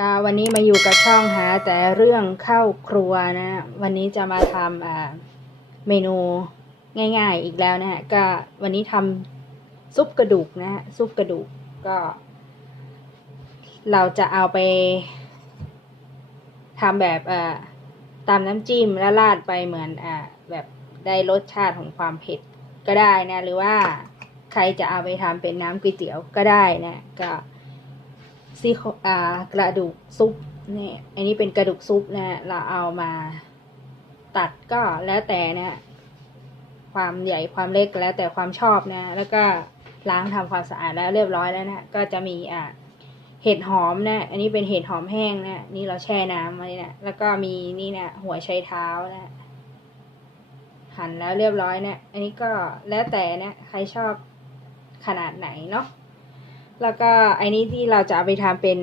ก็วันนี้มาอยู่กับช่องหาแต่เรื่องเข้าครัวนะ วันนี้จะมาทำเมนูง่าย ๆอีกแล้วนะฮะก็วันนี้ทำซุปกระดูกนะฮะซุปกระดูกก็ เราจะเอาไปทำแบบตามน้ำจิ้มแล้วราดไปเหมือนอแบบได้รสชาติของความเผ็ดก็ได้นะ หรือว่าใครจะเอาไปทำเป็นน้ำก๋วยเตี๋ยวก็ได้นะก็ ซี่อ่ากระดูกซุปนี่อันนี้เป็นกระดูกซุปนะเราเอามาตัดก็แล้วแต่นะความใหญ่ความเล็กแล้วแต่ความชอบนะ แล้วก็ล้างทำความสะอาดแล้วเรียบร้อยแล้วนะก็จะมีอ่าเห็ดหอมนะ อันนี้เป็นเห็ดหอมแห้งนะนี่เราแช่น้ำไว้นะแล้วก็มีนี่นะหัวไชเท้านะหั่นแล้วเรียบร้อยนะ อันนี้ก็แล้วแต่นะใครชอบขนาดไหนเนาะ แล้วก็ไอ้นี้ที่เราจะเอาไปทำเป็น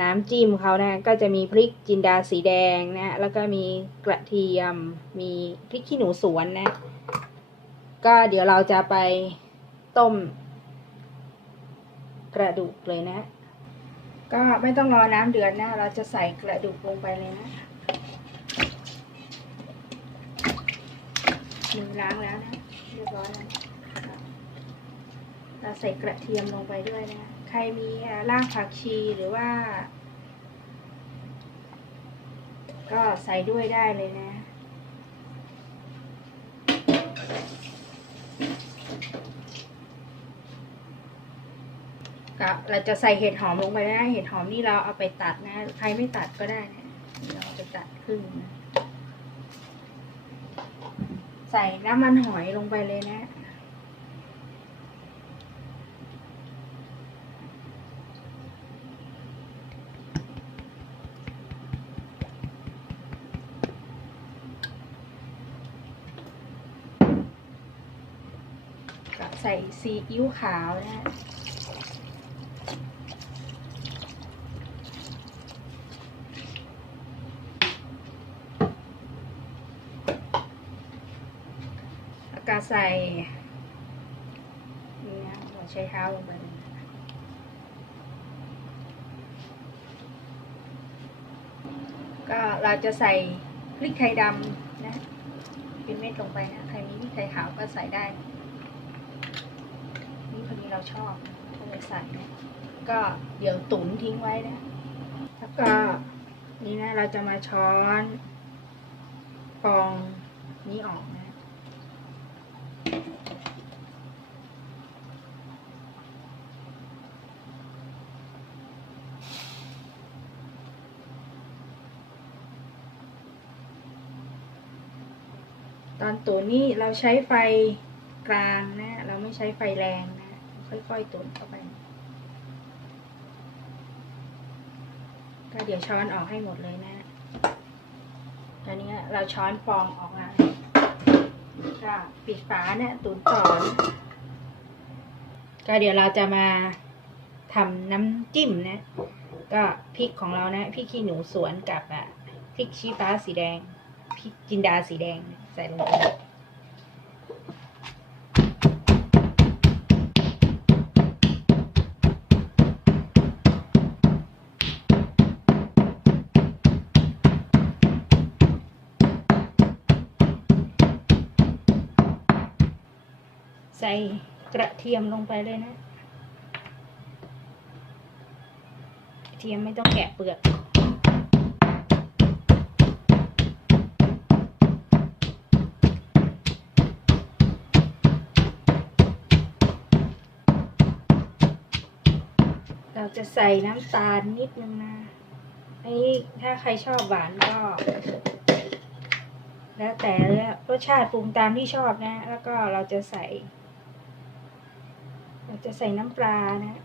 น้ำจิ้มเขานะ ก็จะมีพริกจินดาสีแดงนะ แล้วก็มีกระเทียม มีพริกขี้หนูสวนนะ ก็เดี๋ยวเราจะไปต้มกระดูกเลยนะ ก็ไม่ต้องรอน้ำเดือดนะ เราจะใส่กระดูกลงไปเลยนะมือล้างแล้วนะ เรียบร้อยแล้ว เราใส่กระเทียมลงไปด้วยนะใครมีรากผักชีหรือว่า ก็ใส่ด้วยได้เลยนะ ก็เราจะใส่เห็ดหอมลงไปนะ เห็ดหอมนี่เราเอาไปตัดนะ ใครไม่ตัดก็ได้นะเราเอาไปตัดครึ่งนะใส่น้ำมันหอยลงไปเลยนะ ก็ ใส่ซีอิ๊วขาวนะฮะแล้วก็ใส่นี่นะหัวใช้เท้าลงไปเลยก็เราจะใส่พริกไทยดำนะเป็นเม็ดลงไปนะ ใครมีพริกไทยขาวก็ใส่ได้ นี่พอดีเราชอบก็เลยใส่ก็เดี๋ยวตุ๋นทิ้งไว้นะ แล้วก็นี่นะเราจะมาช้อนฟองนี้ออกนะตอนตุ๋นนี่เราใช้ไฟกลางนะ เราไม่ใช้ไฟแรง ค่อยๆตุ๋นเข้าไปก็เดี๋ยวช้อนออกให้หมดเลยนะตอนนี้เราช้อนฟองออกแล้วก็ปิดฝาเนี่ยตุ๋นต่อนก็เดี๋ยวเราจะมาทำน้ำจิ้มนะ ก็พริกของเรานะพริกขี้หนูสวนกับอะพริกชี้ฟ้าสีแดงพริกจินดาสีแดงใส่ลงไป ใส่กระเทียมลงไปเลยนะเทียมไม่ต้องแกะเปลือกเราจะใส่น้ำตาลนิดนึงนะอันนี้ถ้าใครชอบหวานก็ แล้วแต่เลยรสชาติปรุงตามที่ชอบนะ แล้วก็เราจะใส่ จะใส่น้ำปลานะ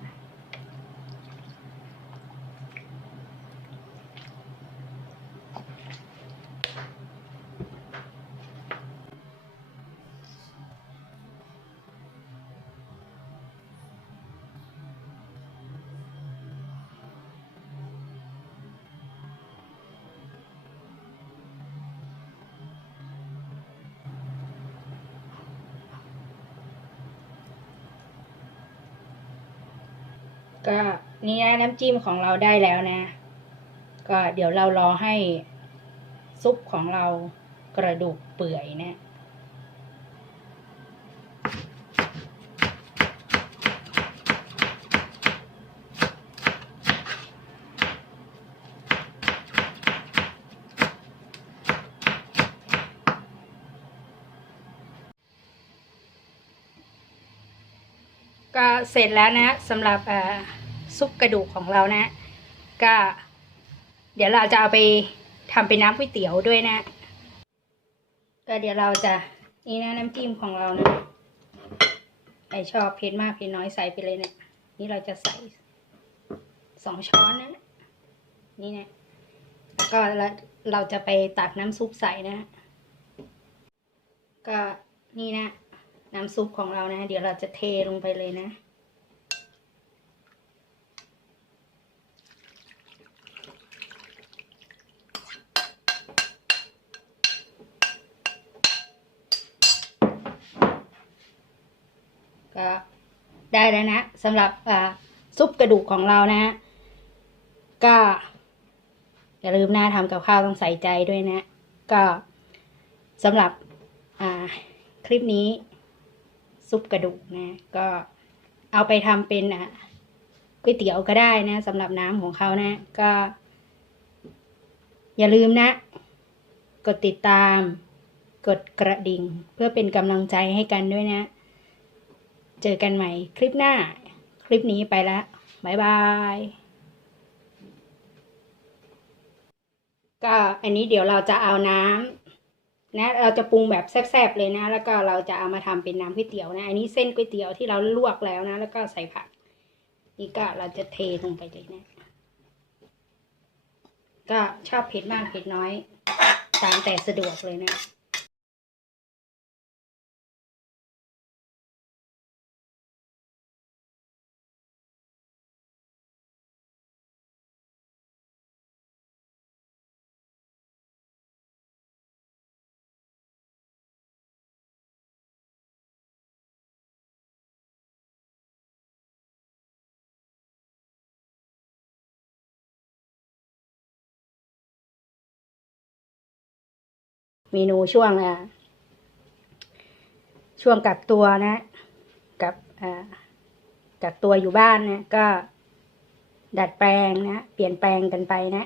ก็นี่นะน้ำจิ้มของเราได้แล้วนะ ก็เดี๋ยวเรารอให้ซุปของเรากระดูกเปื่อยนะก็เสร็จแล้วนะสำหรับอ่า ซุปกระดูกของเรานะ ก็ เดี๋ยวเราจะเอาไปทำเป็นน้ำก๋วยเตี๋ยวด้วยนะ ก็เดี๋ยวเราจะนี่นะน้ำจิ้มของเรานะใครชอบเผ็ดมากเผ็ดน้อยใส่ไปเลยเนะี่ยนี่เราจะใส่สองช้อนนะนี่นะแล้วก็เราเราจะไปตักน้ำซุปใส่นะ ก็นี่นะ น้ำซุปของเรานะ เดี๋ยวเราจะเทลงไปเลยนะ ก็ได้แล้วนะสำหรับซุปกระดูกของเรานะ ก็อย่าลืมนะทำกับข้าวต้องใส่ใจด้วยนะ ก็สำหรับคลิปนี้ซุปกระดูกนะ ก็เอาไปทำเป็นก๋วยเตี๋ยวก็ได้นะสำหรับน้ำของเขานะ ก็ อย่าลืมนะ กดติดตาม กดกระดิ่ง เพื่อเป็นกำลังใจให้กันด้วยนะ เจอกันใหม่คลิปหน้า คลิปนี้ไปแล้วบายบายก็อันนี้เดี๋ยวเราจะเอาน้ำนะ เราจะปรุงแบบแซ่บๆเลยนะ แล้วก็เราจะเอามาทำเป็นน้ำก๋วยเตี๋ยวนะ อันนี้เส้นก๋วยเตี๋ยวที่เราลวกแล้วนะ แล้วก็ใส่ผัก นี่ก็เราจะเทลงไปเลยนะ ก็ชอบเผ็ดมากเผ็ดน้อย ตามแต่สะดวกเลยนะ เมนูช่วงอะช่วงกักตัวนะ กับกักตัวอยู่บ้านนะ ก็ดัดแปลงนะ เปลี่ยนแปลงกันไปนะ